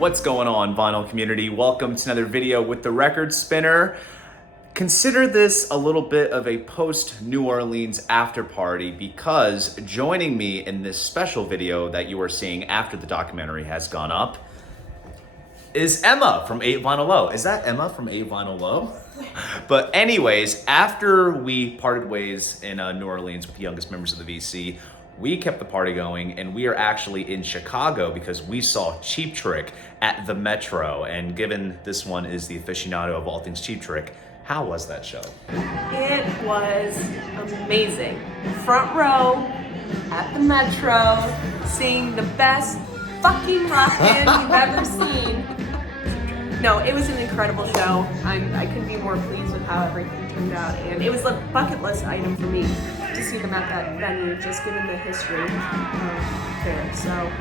What's going on, vinyl community? Welcome to another video with the Record Spinner. Consider this a little bit of a post-New Orleans after party because joining me in this special video that you are seeing after the documentary has gone up is Emma from 8 Vinyl Low. Is that Emma from 8 Vinyl Low? But anyways, after we parted ways in New Orleans with the youngest members of the VC, we kept the party going, and we are actually in Chicago because we saw Cheap Trick at the Metro. And given this one is the aficionado of all things Cheap Trick, how was that show? It was amazing. Front row at the Metro, seeing the best fucking rock band you've ever seen. No, it was an incredible show. I couldn't be more pleased with how everything turned out, and it was a bucket list item for me to see them at that venue, just given the history there. So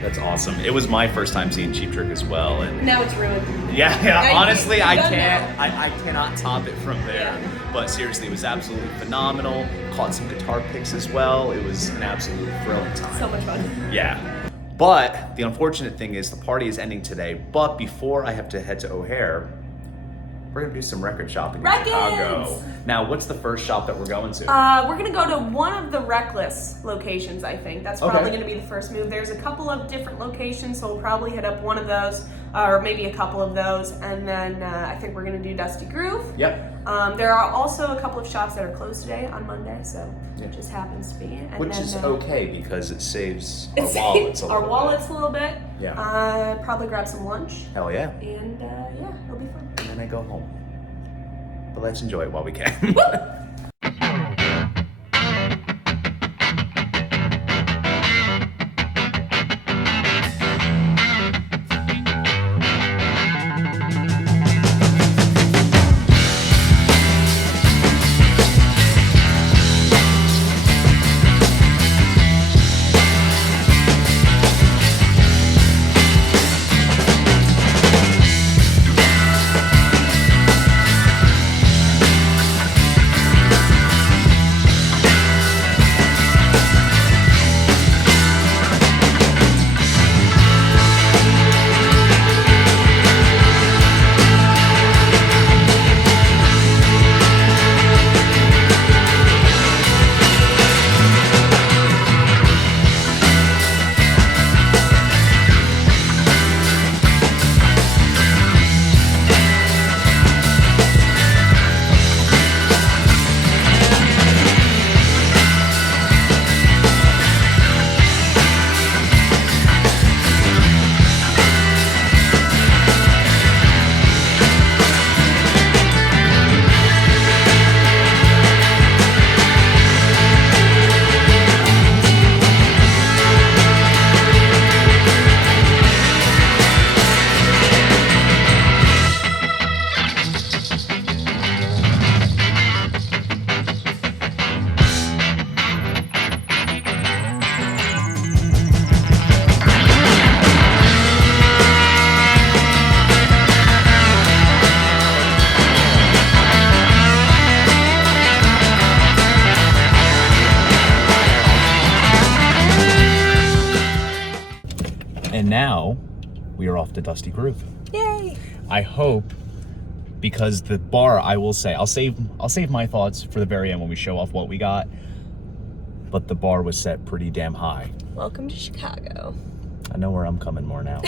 That's awesome. It was my first time seeing Cheap Trick as well, and now it's ruined. yeah. Honestly, you I don't can't. know. I cannot top it from there. Yeah. But seriously, it was absolutely phenomenal. Caught some guitar picks as well. It was an absolute thrilling time. So much fun. Yeah. But the unfortunate thing is the party is ending today. But before I have to head to O'Hare, we're gonna do some record shopping in Records! Chicago. Now, what's the first shop that we're going to? We're gonna go to one of the Reckless locations, I think. That's probably gonna be the first move. There's a couple of different locations, so we'll probably hit up one of those, or maybe a couple of those, and then I think we're gonna do Dusty Groove. Yep. There are also a couple of shops that are closed today on Monday, so it just happens to be. And Which then, is okay because it saves it our saves wallets a little our wallets a little bit. Yeah. Probably grab some lunch, bit. Hell yeah. and yeah, it'll be fun. And then I go home. But let's enjoy it while we can. And now we are off to Dusty Groove. Yay! I hope, because the bar, I will say, I'll save my thoughts for the very end when we show off what we got. But the bar was set pretty damn high. Welcome to Chicago. I know where I'm coming more now.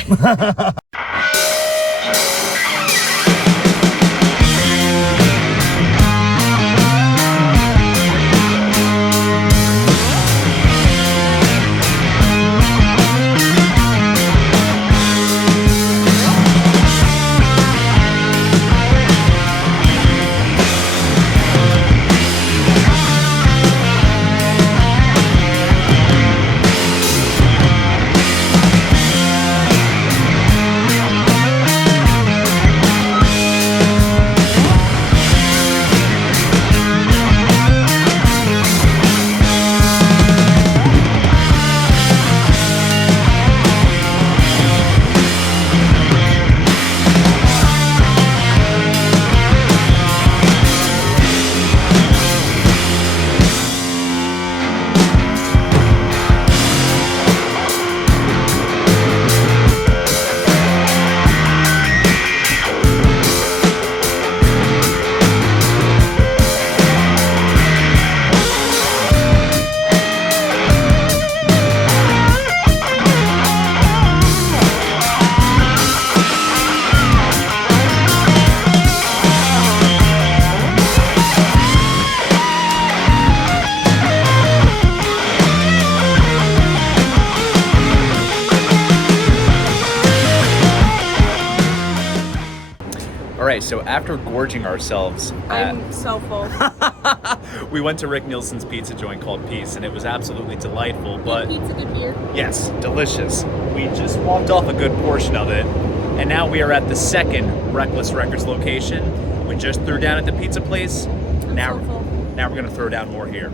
All right, so after gorging ourselves I'm so full. we went to Rick Nielsen's pizza joint called Peace, and it was absolutely delightful. But Pizza good beer. yes, delicious. We just walked off a good portion of it, and now we are at the second Reckless Records location. We just threw down at the pizza place. Now so full. we're gonna throw down more here.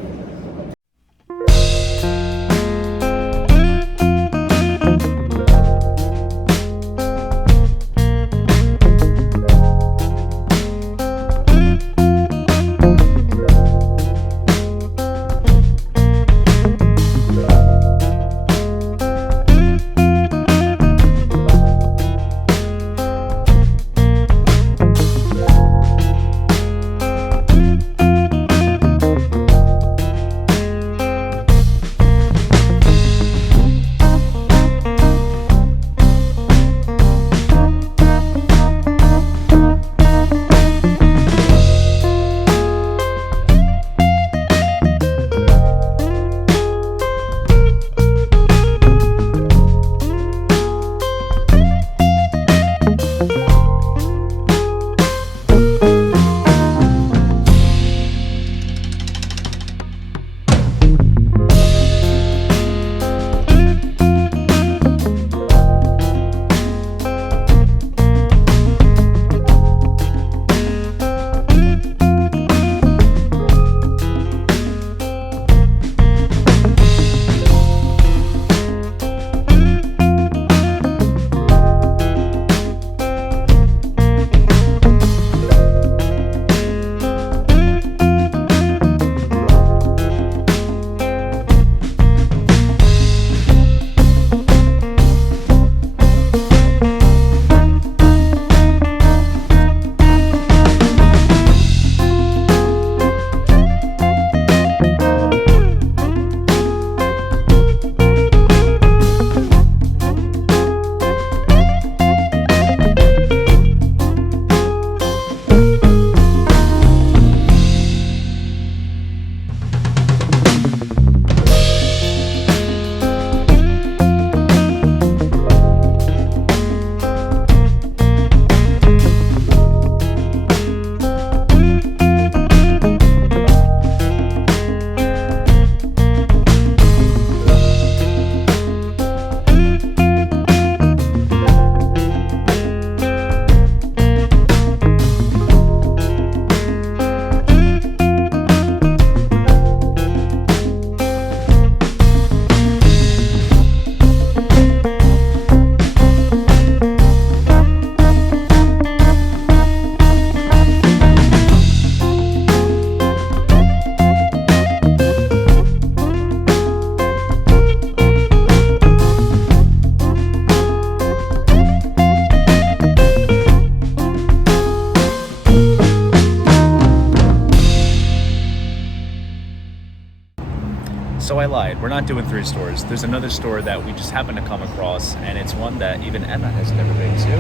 So I lied. We're not doing 3 stores. There's another store that we just happened to come across, and it's one that even Emma has never been to,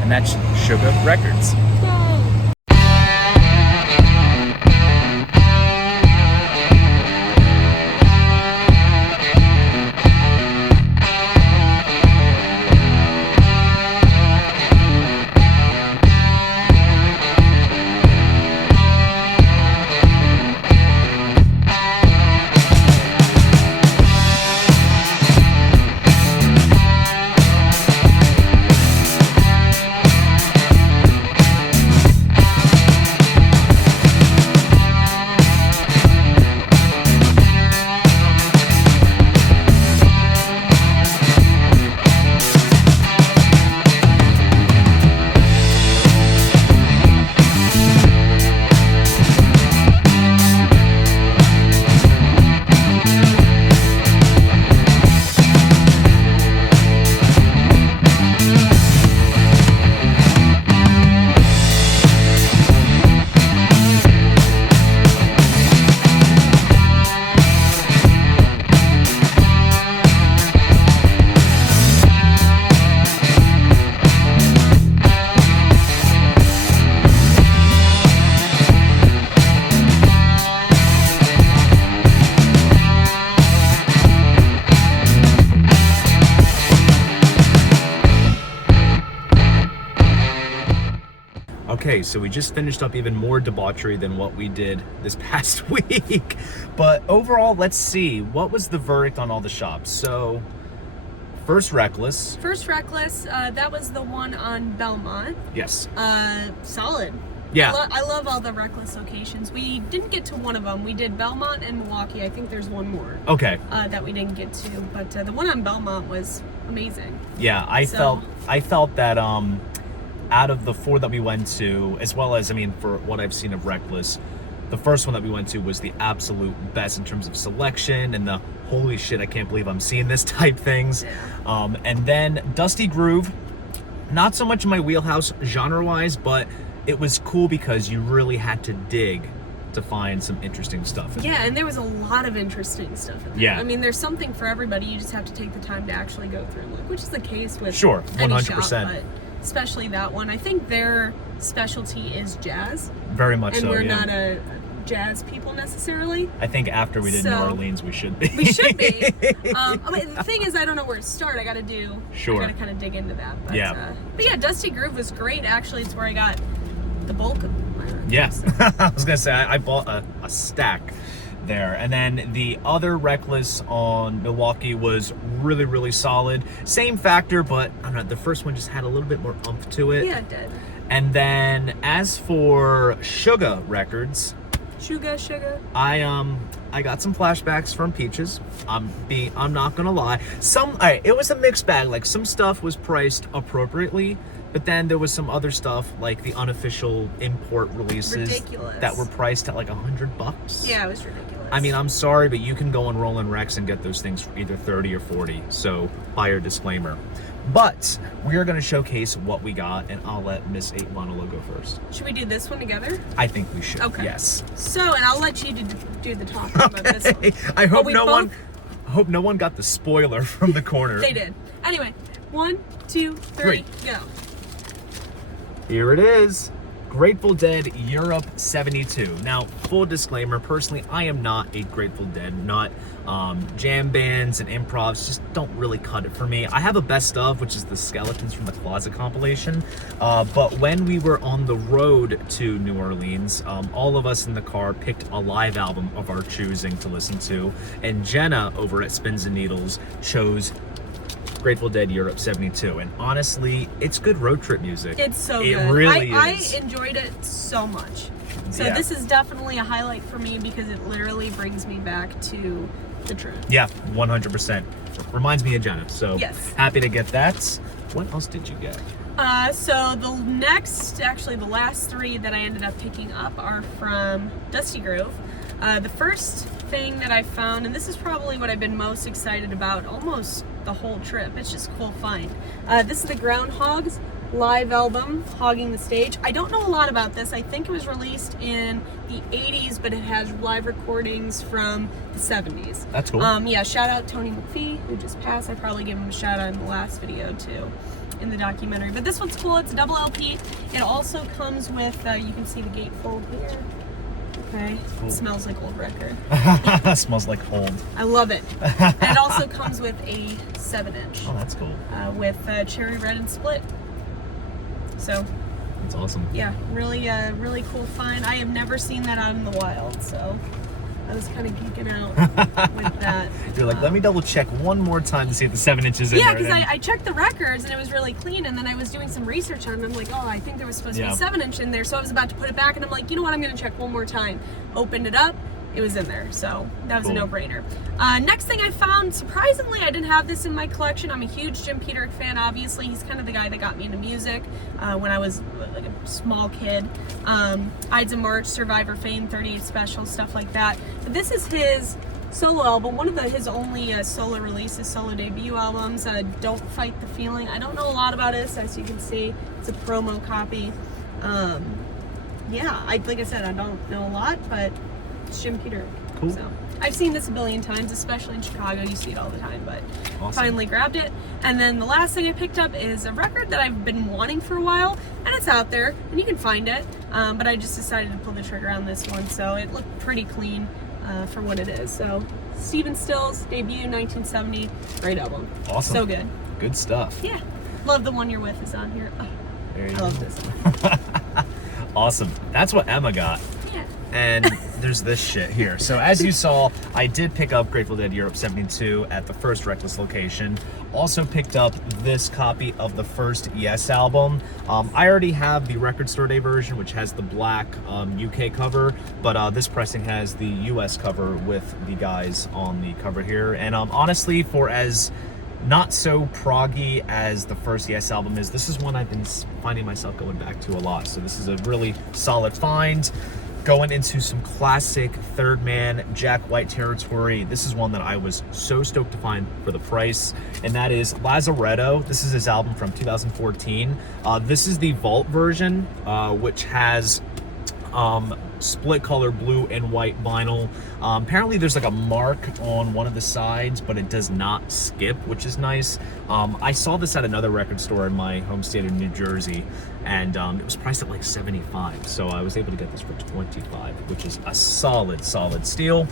and that's Sugar Records. Okay, so we just finished up even more debauchery than what we did this past week. But overall, let's see. What was the verdict on all the shops? So, first Reckless. That was the one on Belmont. Yes. Solid. Yeah. I love all the Reckless locations. We didn't get to one of them. We did Belmont and Milwaukee. I think there's one more. Okay. That we didn't get to, but the one on Belmont was amazing. Yeah, I felt that out of the 4 that we went to, as well as, I mean, for what I've seen of Reckless, the first one that we went to was the absolute best in terms of selection and the holy shit, I can't believe I'm seeing this type things. Yeah. And then Dusty Groove, not so much in my wheelhouse genre-wise, but it was cool because you really had to dig to find some interesting stuff in Yeah, and there was a lot of interesting stuff in there. Yeah. I mean, there's something for everybody. You just have to take the time to actually go through and look, which is the case with Sure, any 100%. shop, but especially that one. I think their specialty is jazz. Very much and so, we're yeah. not a jazz people necessarily. I think after we did New Orleans, we should be. We should be. I mean, the thing is, I don't know where to start. I got to kind of dig into that. But, Yeah. But yeah, Dusty Groove was great. Actually, it's where I got the bulk of my records. Yes. I was going to say, I bought a stack there. And then the other Reckless on Milwaukee was really, really solid. Same factor, but I don't know, the first one just had a little bit more oomph to it. Yeah, it did. And then as for Suga Records, Suga. I got some flashbacks from Peaches. I'm not gonna lie. It was a mixed bag. Like, some stuff was priced appropriately, but then there was some other stuff like the unofficial import releases Ridiculous. that were priced at like $100. Yeah, it was ridiculous. I mean, I'm sorry, but you can go on Rollin' Rex and get those things for either 30 or 40. So, buyer disclaimer. But we are going to showcase what we got, and I'll let Miss 8 Monologue go first. Should we do this one together? I think we should. Okay. Yes. So, and I'll let you do the talking about this one. I hope But we no one got the spoiler from the corner. They did. Anyway, 1, 2, 3, go. Here it is. Grateful Dead Europe 72. Now, full disclaimer, personally, I am not a Grateful Dead nut. Jam bands and improvs just don't really cut it for me. I have a best of, which is the Skeletons from the Closet compilation. But when we were on the road to New Orleans, all of us in the car picked a live album of our choosing to listen to. And Jenna over at Spins and Needles chose Grateful Dead Europe 72, and honestly, it's good road trip music. It's so good. It really is. I enjoyed it so much. So Yeah. this is definitely a highlight for me because it literally brings me back to the truth. Yeah, 100%. Reminds me of Jenna, so Yes. happy to get that. What else did you get? So the last 3 that I ended up picking up are from Dusty Groove. The first thing that I found, and this is probably what I've been most excited about almost the whole trip. It's just a cool find. This is the Groundhogs live album, Hogging the Stage. I don't know a lot about this. I think it was released in the 80s, but it has live recordings from the 70s. That's cool. Yeah, shout out Tony McPhee, who just passed. I probably gave him a shout out in the last video too, in the documentary. But this one's cool. It's a double LP. It also comes with, you can see the gatefold here. Okay, Cool. It smells like old record. Smells like old. I love it. And it also comes with a 7-inch Oh, that's cool. with Cherry Red and Split. So That's awesome. yeah, really cool find. I have never seen that out in the wild, so I was kind of geeking out with that. You're like, let me double check one more time to see if the 7 inches in Yeah, there. because I checked the records and it was really clean, and then I was doing some research on it, and I'm like, oh, I think there was supposed to be a 7-inch in there, so I was about to put it back, and I'm like, you know what, I'm going to check one more time. Opened it up, it was in there, so that was Cool. a no-brainer. Next thing I found, surprisingly, I didn't have this in my collection. I'm a huge Jim Peterick fan, obviously. He's kind of the guy that got me into music when I was like a small kid. Ides of March, Survivor Fame, 38 Special, stuff like that. But this is his solo album, one of his only solo releases, solo debut albums. Don't Fight the Feeling. I don't know a lot about this, as you can see. It's a promo copy. Yeah, like I said, I don't know a lot, but it's Jim Peterick. Cool. So I've seen this a billion times, especially in Chicago. You see it all the time, but Awesome. finally grabbed it. And then the last thing I picked up is a record that I've been wanting for a while, and it's out there, and you can find it. But I just decided to pull the trigger on this one, so it looked pretty clean for what it is. So Stephen Stills, debut 1970, great album. Awesome. So good. Good stuff. Yeah. Love the One You're With is on here. Oh, There you I go. love this one. Awesome. That's what Emma got. Yeah. And there's this shit here. So as you saw, I did pick up Grateful Dead Europe 72 at the first Reckless location. Also picked up this copy of the first Yes album. I already have the Record Store Day version, which has the black UK cover, but this pressing has the US cover with the guys on the cover here. And honestly, for as not so proggy as the first Yes album is, this is one I've been finding myself going back to a lot. So this is a really solid find. Going into some classic Third Man Jack White territory. This is one that I was so stoked to find for the price, and that is Lazaretto. This is his album from 2014. This is the Vault version, which has split color blue and white vinyl. Apparently there's like a mark on one of the sides, but it does not skip, which is nice. I saw this at another record store in my home state of New Jersey, and it was priced at like $75, so I was able to get this for $25, which is a solid steal.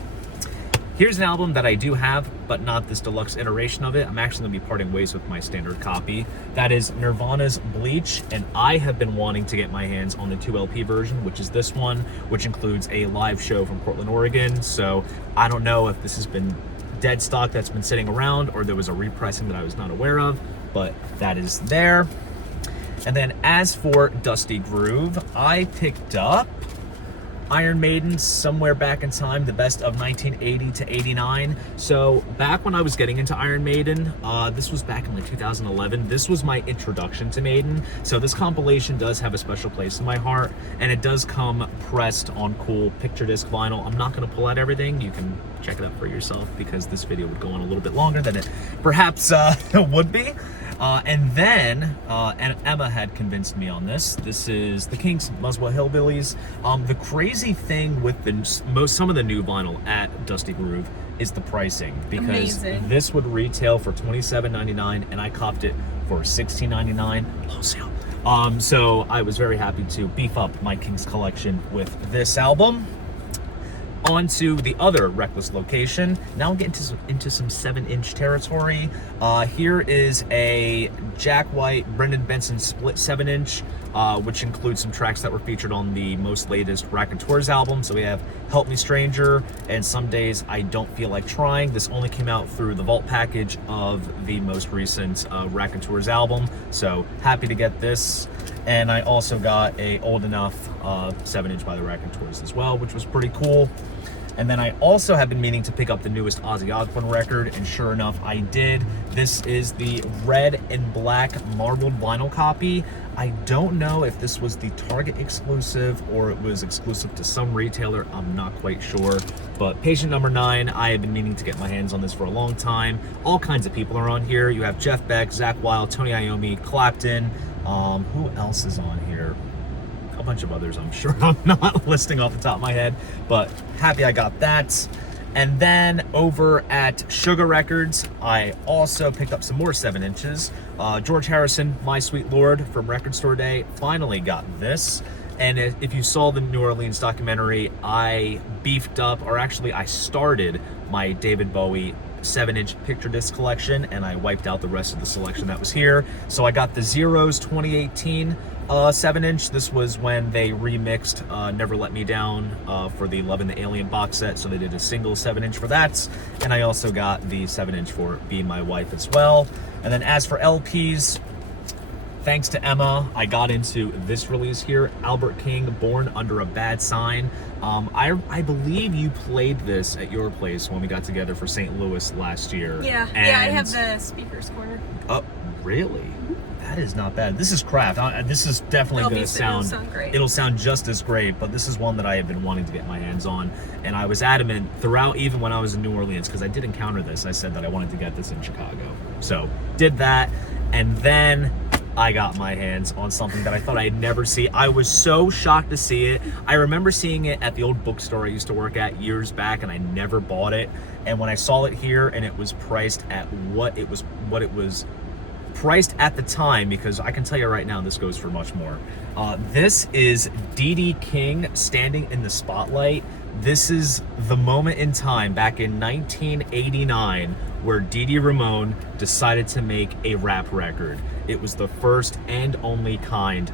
Here's an album that I do have, but not this deluxe iteration of it. I'm actually gonna be parting ways with my standard copy. That is Nirvana's Bleach, and I have been wanting to get my hands on the 2LP version, which is this one, which includes a live show from Portland, Oregon. So I don't know if this has been dead stock that's been sitting around, or there was a repressing that I was not aware of, but that is there. And then as for Dusty Groove, I picked up Iron Maiden somewhere back in time, the best of 1980 to 89. So back when I was getting into Iron Maiden, this was back in like 2011. This was my introduction to Maiden. So this compilation does have a special place in my heart, and it does come pressed on cool picture disc vinyl. I'm not gonna pull out everything. You can check it out for yourself because this video would go on a little bit longer than it perhaps would be. And then Emma had convinced me on this. This is the Kinks, Muswell Hillbillies. The crazy thing with some of the new vinyl at Dusty Groove is the pricing, because this would retail for $27.99 and I copped it for $16.99 wholesale. So I was very happy to beef up my Kinks collection with this album. On to the other Reckless location. Now we'll get into some 7-inch territory. Here is a Jack White, Brendan Benson split 7-inch, which includes some tracks that were featured on the most latest Raconteurs album. So we have Help Me Stranger and Some Days I Don't Feel Like Trying. This only came out through the Vault package of the most recent Raconteurs album. So happy to get this. And I also got a Old Enough 7-inch by the Raconteurs as well, which was pretty cool. And then I also have been meaning to pick up the newest Ozzy Osbourne record, and sure enough, I did. This is the red and black marbled vinyl copy. I don't know if this was the Target exclusive or it was exclusive to some retailer. I'm not quite sure. But Patient Number 9, I have been meaning to get my hands on this for a long time. All kinds of people are on here. You have Jeff Beck, Zakk Wylde, Tony Iommi, Clapton. Who else is on here? A bunch of others I'm sure I'm not listing off the top of my head, but happy I got that. And then over at Sugar Records, I also picked up some more 7-inches. George Harrison, My Sweet Lord from Record Store Day, finally got this. And if you saw the New Orleans documentary, I beefed up, or actually I started my David Bowie 7-inch picture disc collection, and I wiped out the rest of the selection that was here. So I got the Zeros 2018 7-inch. This was when they remixed Never Let Me Down for the Love and the Alien box set, so they did a single 7-inch for that. And I also got the 7-inch for Be My Wife as well. And then as for LPs, thanks to Emma, I got into this release here, Albert King, Born Under a Bad Sign. I believe you played this at your place when we got together for St. Louis last year. Yeah, yeah, I have the speakers corner. Oh, really? That is not bad. This is craft. This is definitely going to sound great. It'll sound just as great, but this is one that I have been wanting to get my hands on. And I was adamant throughout, even when I was in New Orleans, because I did encounter this. I said that I wanted to get this in Chicago. So did that. And then I got my hands on something that I thought I'd never see. I was so shocked to see it. I remember seeing it at the old bookstore I used to work at years back, and I never bought it. And when I saw it here and it was priced at what it was priced at the time, because I can tell you right now this goes for much more. This is D.D. King, Standing in the Spotlight. This is the moment in time back in 1989 where Dee Ramone decided to make a rap record. It was the first and only kind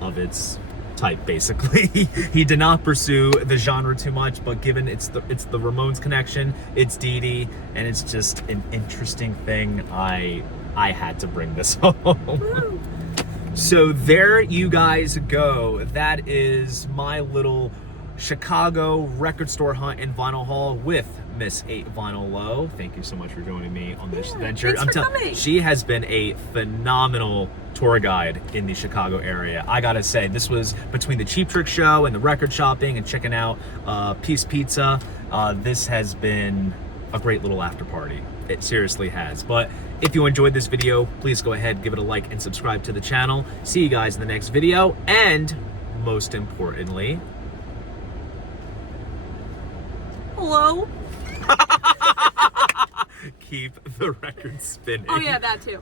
of its type, basically. He did not pursue the genre too much, but given it's the Ramones connection, it's Dee Dee, and it's just an interesting thing, I had to bring this home. So there you guys go. That is my little Chicago record store hunt and vinyl haul with Miss 8 Vinyl Low. Thank you so much for joining me on this adventure. Thanks for coming. She has been a phenomenal tour guide in the Chicago area. I gotta say, this was between the Cheap Trick show and the record shopping and checking out Peace Pizza. This has been a great little after party. It seriously has. But if you enjoyed this video, please go ahead, give it a like and subscribe to the channel. See you guys in the next video. And most importantly, Hello? keep the record spinning. Oh yeah, that too.